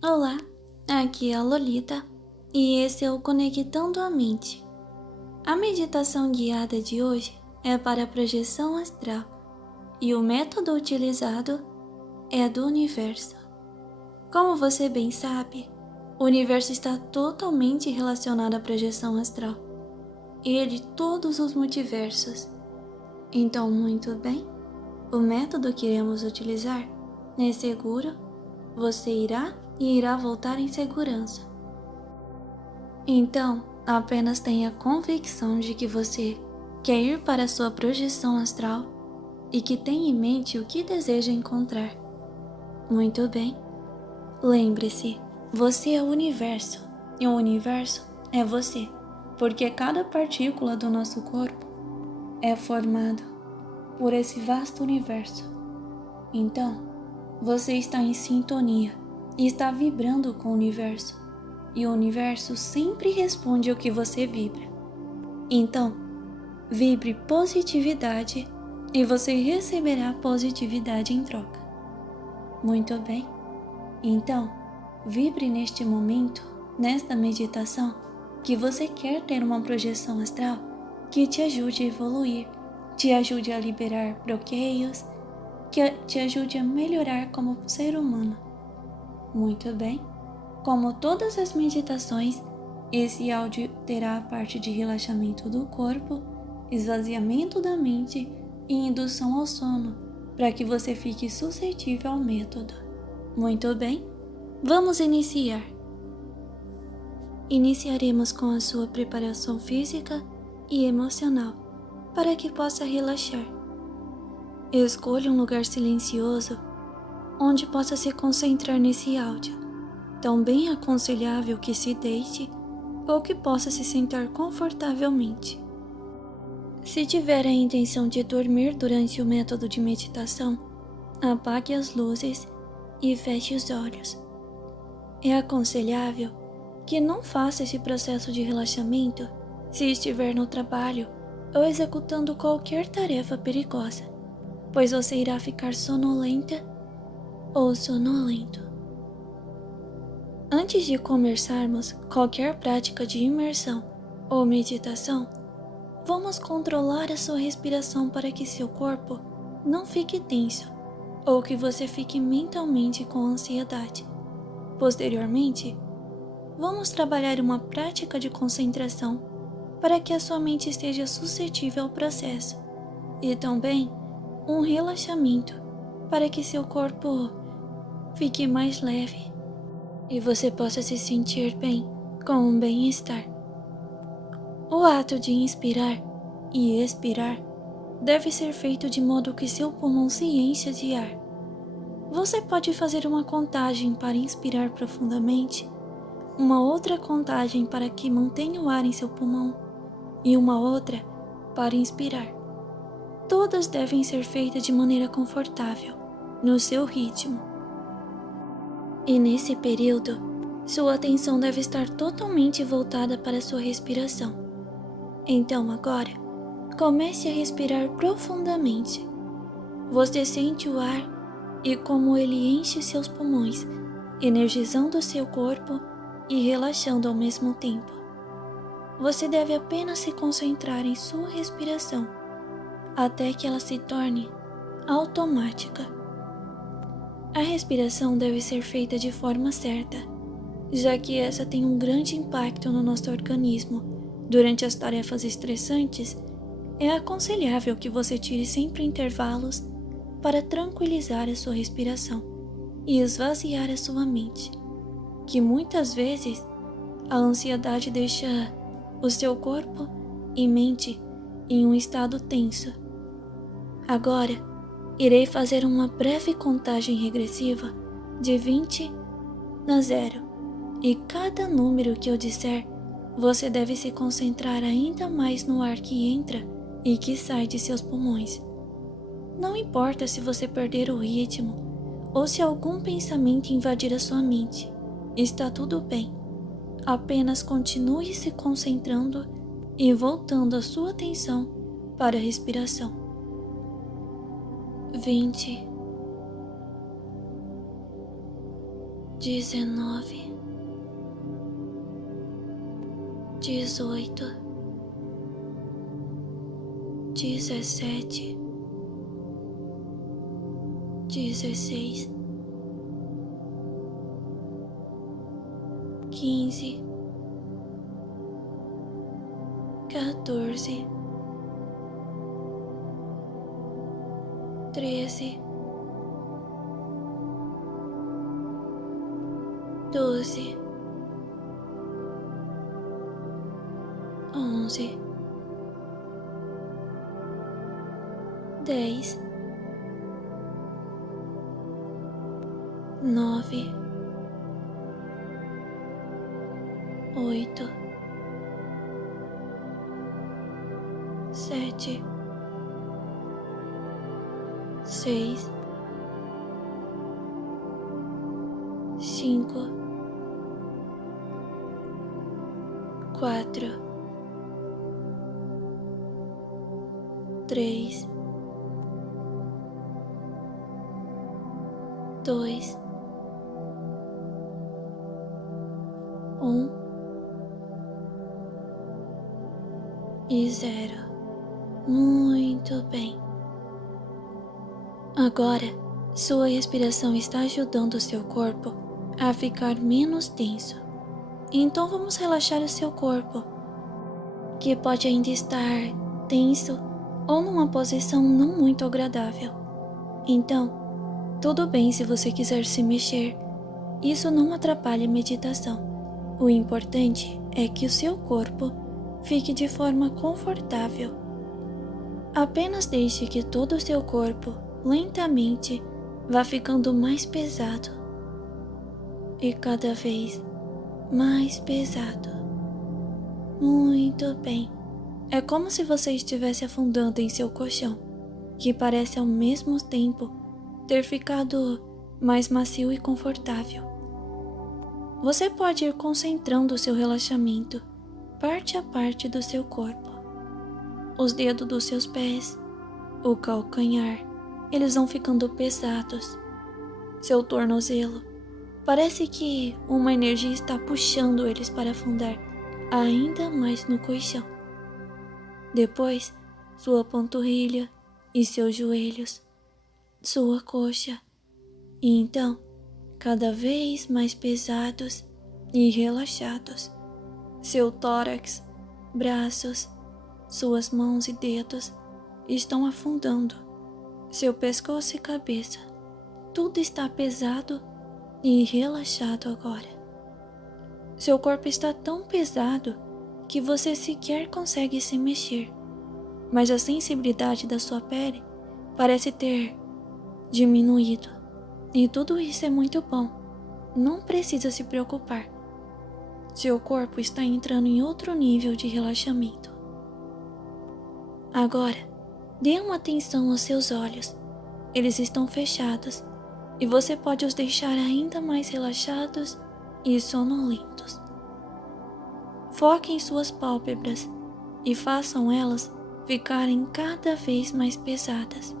Olá, aqui é a Lolita e esse é o Conectando a Mente. A meditação guiada de hoje é para a projeção astral e o método utilizado é do universo. Como você bem sabe, o universo está totalmente relacionado à projeção astral e de todos os multiversos. Então, muito bem, o método que iremos utilizar é seguro, você irá voltar em segurança. Então, apenas tenha convicção de que você quer ir para a sua projeção astral e que tenha em mente o que deseja encontrar. Muito bem. Lembre-se, você é o universo e o universo é você, porque cada partícula do nosso corpo é formada por esse vasto universo. Então, você está em sintonia e está vibrando com o universo. E o universo sempre responde ao que você vibra. Então, vibre positividade e você receberá positividade em troca. Muito bem? Então, vibre neste momento, nesta meditação, que você quer ter uma projeção astral que te ajude a evoluir, te ajude a liberar bloqueios, que te ajude a melhorar como ser humano. Muito bem? Como todas as meditações, esse áudio terá a parte de relaxamento do corpo, esvaziamento da mente e indução ao sono, para que você fique suscetível ao método. Muito bem? Vamos iniciar. Iniciaremos com a sua preparação física e emocional, para que possa relaxar. Escolha um lugar silencioso, onde possa se concentrar nesse áudio. Tão bem aconselhável que se deite ou que possa se sentar confortavelmente. Se tiver a intenção de dormir durante o método de meditação, apague as luzes e feche os olhos. É aconselhável que não faça esse processo de relaxamento se estiver no trabalho ou executando qualquer tarefa perigosa, pois você irá ficar sonolenta ou sonolento. Antes de começarmos qualquer prática de imersão ou meditação, vamos controlar a sua respiração para que seu corpo não fique tenso ou que você fique mentalmente com ansiedade. Posteriormente, vamos trabalhar uma prática de concentração para que a sua mente esteja suscetível ao processo e também um relaxamento para que seu corpo fique mais leve e você possa se sentir bem, com um bem-estar. O ato de inspirar e expirar deve ser feito de modo que seu pulmão se encha de ar. Você pode fazer uma contagem para inspirar profundamente, uma outra contagem para que mantenha o ar em seu pulmão e uma outra para inspirar. Todas devem ser feitas de maneira confortável, no seu ritmo. E nesse período, sua atenção deve estar totalmente voltada para a sua respiração. Então agora, comece a respirar profundamente. Você sente o ar e como ele enche seus pulmões, energizando seu corpo e relaxando ao mesmo tempo. Você deve apenas se concentrar em sua respiração, até que ela se torne automática. A respiração deve ser feita de forma certa, já que essa tem um grande impacto no nosso organismo. Durante as tarefas estressantes, é aconselhável que você tire sempre intervalos para tranquilizar a sua respiração e esvaziar a sua mente, que muitas vezes a ansiedade deixa o seu corpo e mente em um estado tenso. Agora, irei fazer uma breve contagem regressiva de 20 a 0 e cada número que eu disser, você deve se concentrar ainda mais no ar que entra e que sai de seus pulmões. Não importa se você perder o ritmo ou se algum pensamento invadir a sua mente, está tudo bem. Apenas continue se concentrando e voltando a sua atenção para a respiração. 20 19, 18, 17, 16, 15, 14, 13, 12, 11, 10, 9, 8, 7, 6, 5, 4, 3, 2, 1 e 0. Muito bem. Agora, sua respiração está ajudando o seu corpo a ficar menos tenso. Então vamos relaxar o seu corpo, que pode ainda estar tenso ou numa posição não muito agradável. Então, tudo bem se você quiser se mexer. Isso não atrapalha a meditação. O importante é que o seu corpo fique de forma confortável. Apenas deixe que todo o seu corpo lentamente vá ficando mais pesado e cada vez mais pesado. Muito bem. É como se você estivesse afundando em seu colchão, que parece ao mesmo tempo ter ficado mais macio e confortável. Você pode ir concentrando o seu relaxamento parte a parte do seu corpo. Os dedos dos seus pés, o calcanhar, eles vão ficando pesados. Seu tornozelo, parece que uma energia está puxando eles para afundar ainda mais no colchão. Depois, sua panturrilha e seus joelhos, sua coxa, e então, cada vez mais pesados e relaxados. Seu tórax, braços, suas mãos e dedos estão afundando. Seu pescoço e cabeça, tudo está pesado e relaxado agora. Seu corpo está tão pesado que você sequer consegue se mexer, mas a sensibilidade da sua pele parece ter diminuído. E tudo isso é muito bom. Não precisa se preocupar. Seu corpo está entrando em outro nível de relaxamento. Agora, dê uma atenção aos seus olhos. Eles estão fechados e você pode os deixar ainda mais relaxados e sonolentos. Foque em suas pálpebras e façam elas ficarem cada vez mais pesadas.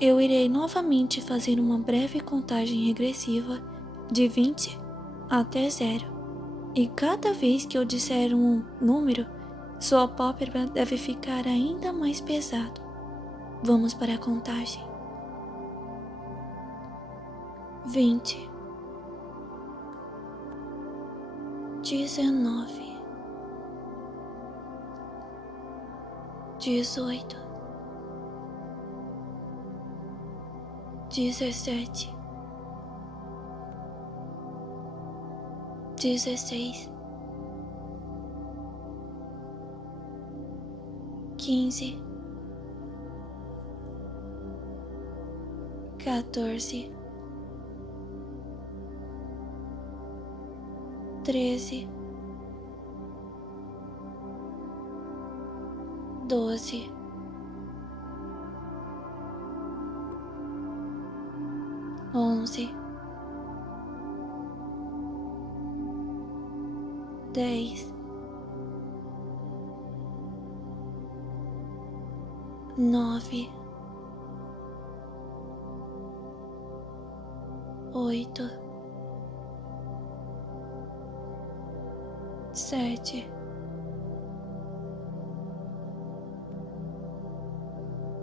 Eu irei novamente fazer uma breve contagem regressiva de 20 até 0. E cada vez que eu disser um número, sua pálpebra deve ficar ainda mais pesado. Vamos para a contagem. 20, 19, 18, 17, 16, 15, 14, 13, 12, 11, 10, 9, 8, 7,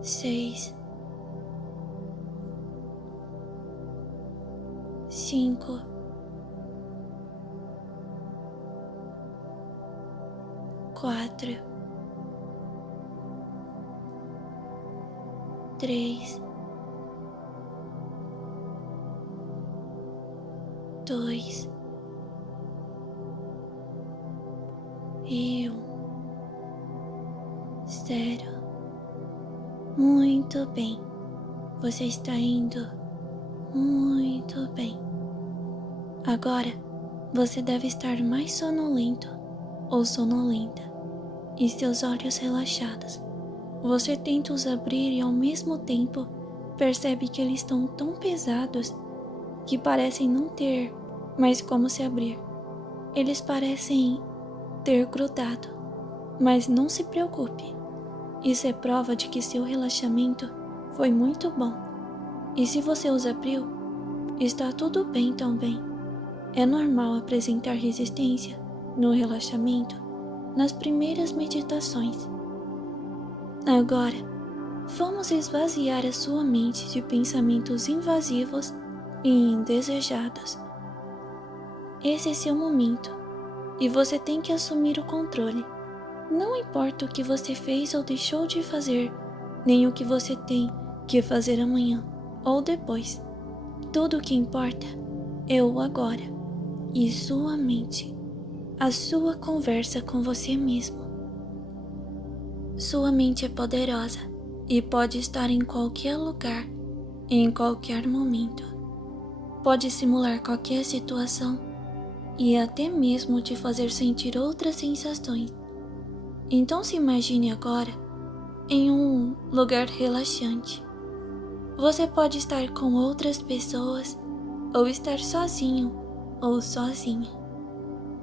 6, 5, 4, 3, 2 e 1. 0. Muito bem. Você está indo muito bem. Agora, você deve estar mais sonolento ou sonolenta e seus olhos relaxados. Você tenta os abrir e ao mesmo tempo percebe que eles estão tão pesados que parecem não ter mais como se abrir. Eles parecem ter grudado, mas não se preocupe. Isso é prova de que seu relaxamento foi muito bom. E se você os abriu, está tudo bem também. É normal apresentar resistência no relaxamento nas primeiras meditações. Agora, vamos esvaziar a sua mente de pensamentos invasivos e indesejados. Esse é seu momento e você tem que assumir o controle. Não importa o que você fez ou deixou de fazer, nem o que você tem que fazer amanhã ou depois. Tudo o que importa é o agora e sua mente, a sua conversa com você mesmo. Sua mente é poderosa e pode estar em qualquer lugar, em qualquer momento. Pode simular qualquer situação e até mesmo te fazer sentir outras sensações. Então se imagine agora em um lugar relaxante. Você pode estar com outras pessoas ou estar sozinho ou sozinha.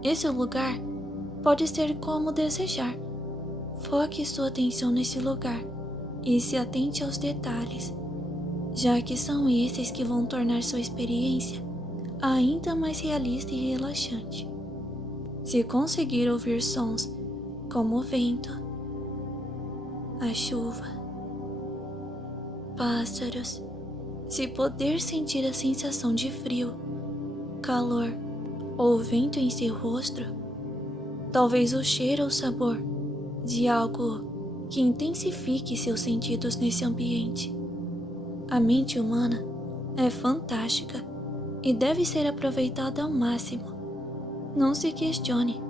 Esse lugar pode ser como desejar. Foque sua atenção nesse lugar e se atente aos detalhes, já que são esses que vão tornar sua experiência ainda mais realista e relaxante. Se conseguir ouvir sons como o vento, a chuva, pássaros, se poder sentir a sensação de frio, calor ou vento em seu rosto, talvez o cheiro ou sabor de algo que intensifique seus sentidos nesse ambiente. A mente humana é fantástica e deve ser aproveitada ao máximo. Não se questione,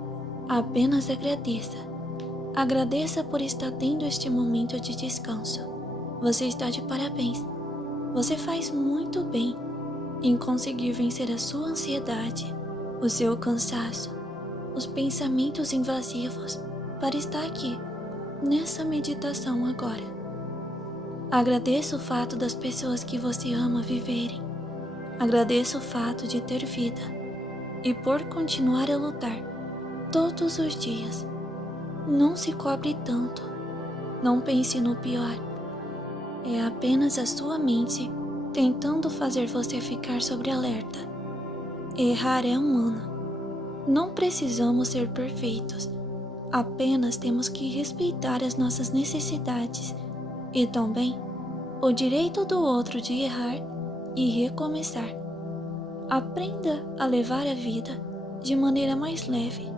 apenas agradeça. Agradeça por estar tendo este momento de descanso. Você está de parabéns. Você faz muito bem em conseguir vencer a sua ansiedade, o seu cansaço, os pensamentos invasivos para estar aqui, nessa meditação agora. Agradeça o fato das pessoas que você ama viverem. Agradeça o fato de ter vida e por continuar a lutar todos os dias. Não se cobre tanto. Não pense no pior. É apenas a sua mente tentando fazer você ficar sobre alerta. Errar é humano. Não precisamos ser perfeitos. Apenas temos que respeitar as nossas necessidades e também o direito do outro de errar e recomeçar. Aprenda a levar a vida de maneira mais leve.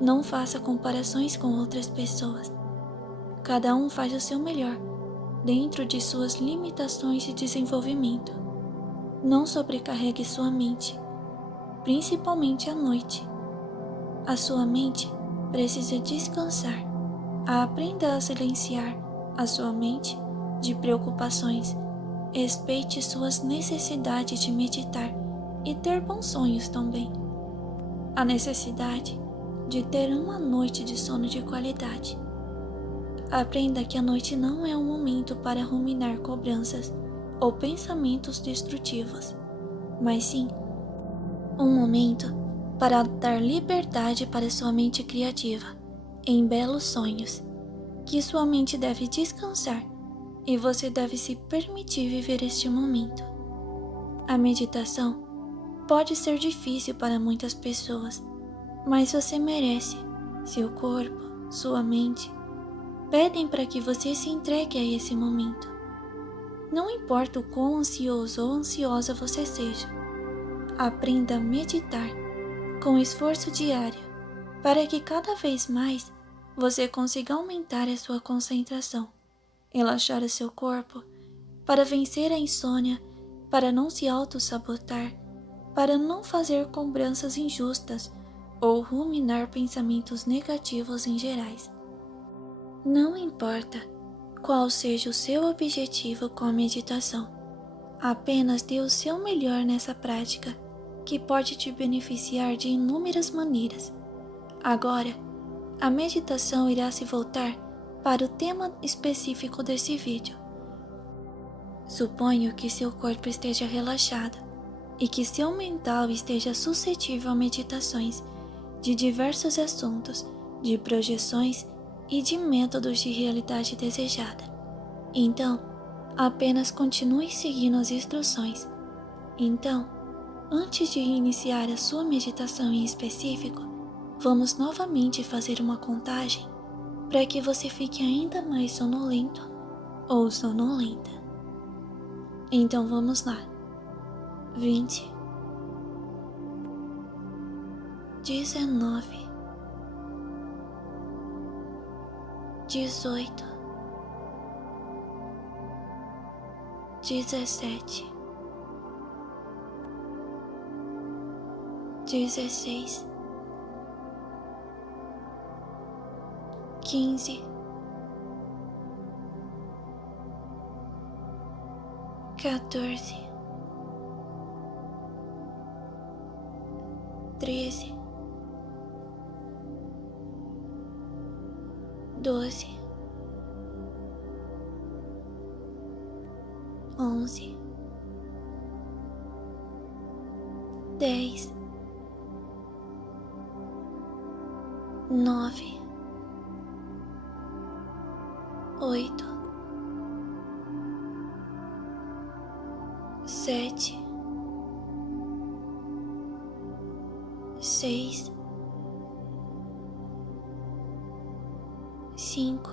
Não faça comparações com outras pessoas. Cada um faz o seu melhor, dentro de suas limitações de desenvolvimento. Não sobrecarregue sua mente, principalmente à noite. A sua mente precisa descansar. Aprenda a silenciar a sua mente de preocupações. Respeite suas necessidades de meditar e ter bons sonhos também. A necessidade de ter uma noite de sono de qualidade. Aprenda que a noite não é um momento para ruminar cobranças ou pensamentos destrutivos, mas sim um momento para dar liberdade para sua mente criativa em belos sonhos, que sua mente deve descansar e você deve se permitir viver este momento. A meditação pode ser difícil para muitas pessoas, mas você merece. Seu corpo, sua mente, pedem para que você se entregue a esse momento. Não importa o quão ansioso ou ansiosa você seja, aprenda a meditar com esforço diário para que cada vez mais você consiga aumentar a sua concentração, relaxar o seu corpo, para vencer a insônia, para não se auto-sabotar, para não fazer cobranças injustas ou ruminar pensamentos negativos em gerais. Não importa qual seja o seu objetivo com a meditação, apenas dê o seu melhor nessa prática, que pode te beneficiar de inúmeras maneiras. Agora, a meditação irá se voltar para o tema específico desse vídeo. Suponho que seu corpo esteja relaxado e que seu mental esteja suscetível a meditações de diversos assuntos, de projeções e de métodos de realidade desejada. Então, apenas continue seguindo as instruções. Então, antes de iniciar a sua meditação em específico, vamos novamente fazer uma contagem para que você fique ainda mais sonolento ou sonolenta. Então vamos lá. 20, 19, 18, 17, 16, 15, 14, 13, 12, 11, 10, 9, 8, 7, 6, 5,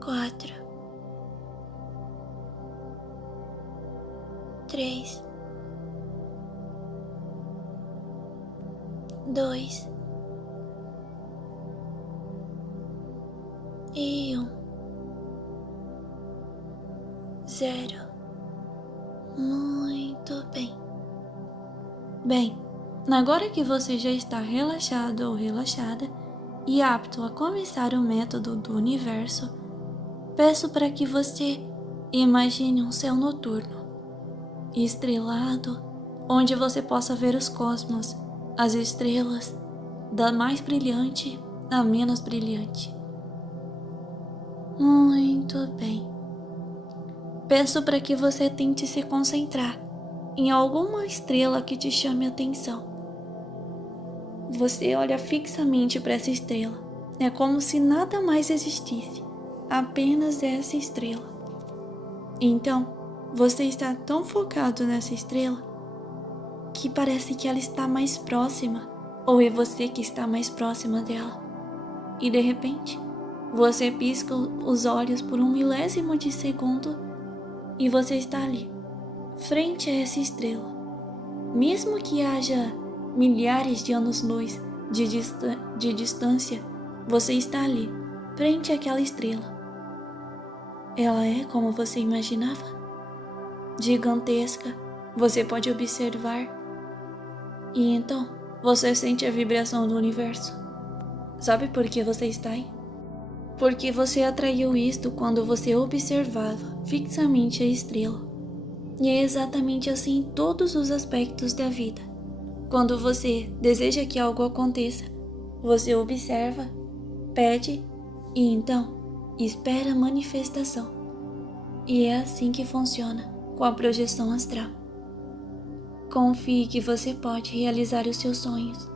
4, 3, 2 e 1. 0. Muito bem. Bem, agora que você já está relaxado ou relaxada e apto a começar o método do universo, peço para que você imagine um céu noturno, estrelado, onde você possa ver os cosmos, as estrelas, da mais brilhante à menos brilhante. Muito bem. Peço para que você tente se concentrar em alguma estrela que te chame a atenção. Você olha fixamente para essa estrela. É como se nada mais existisse, apenas essa estrela. Então, você está tão focado nessa estrela que parece que ela está mais próxima, ou é você que está mais próxima dela. E de repente, você pisca os olhos por um milésimo de segundo e você está ali, frente a essa estrela. Mesmo que haja milhares de anos-luz de distância, você está ali, frente àquela estrela. Ela é como você imaginava? Gigantesca, você pode observar. E então, você sente a vibração do universo. Sabe por que você está aí? Porque você atraiu isto quando você observava fixamente a estrela. E é exatamente assim em todos os aspectos da vida. Quando você deseja que algo aconteça, você observa, pede e então espera a manifestação. E é assim que funciona com a projeção astral. Confie que você pode realizar os seus sonhos,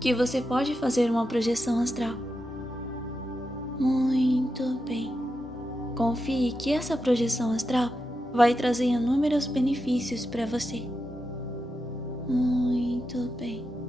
que você pode fazer uma projeção astral. Muito bem. Confie que essa projeção astral vai trazer inúmeros benefícios para você. Muito bem.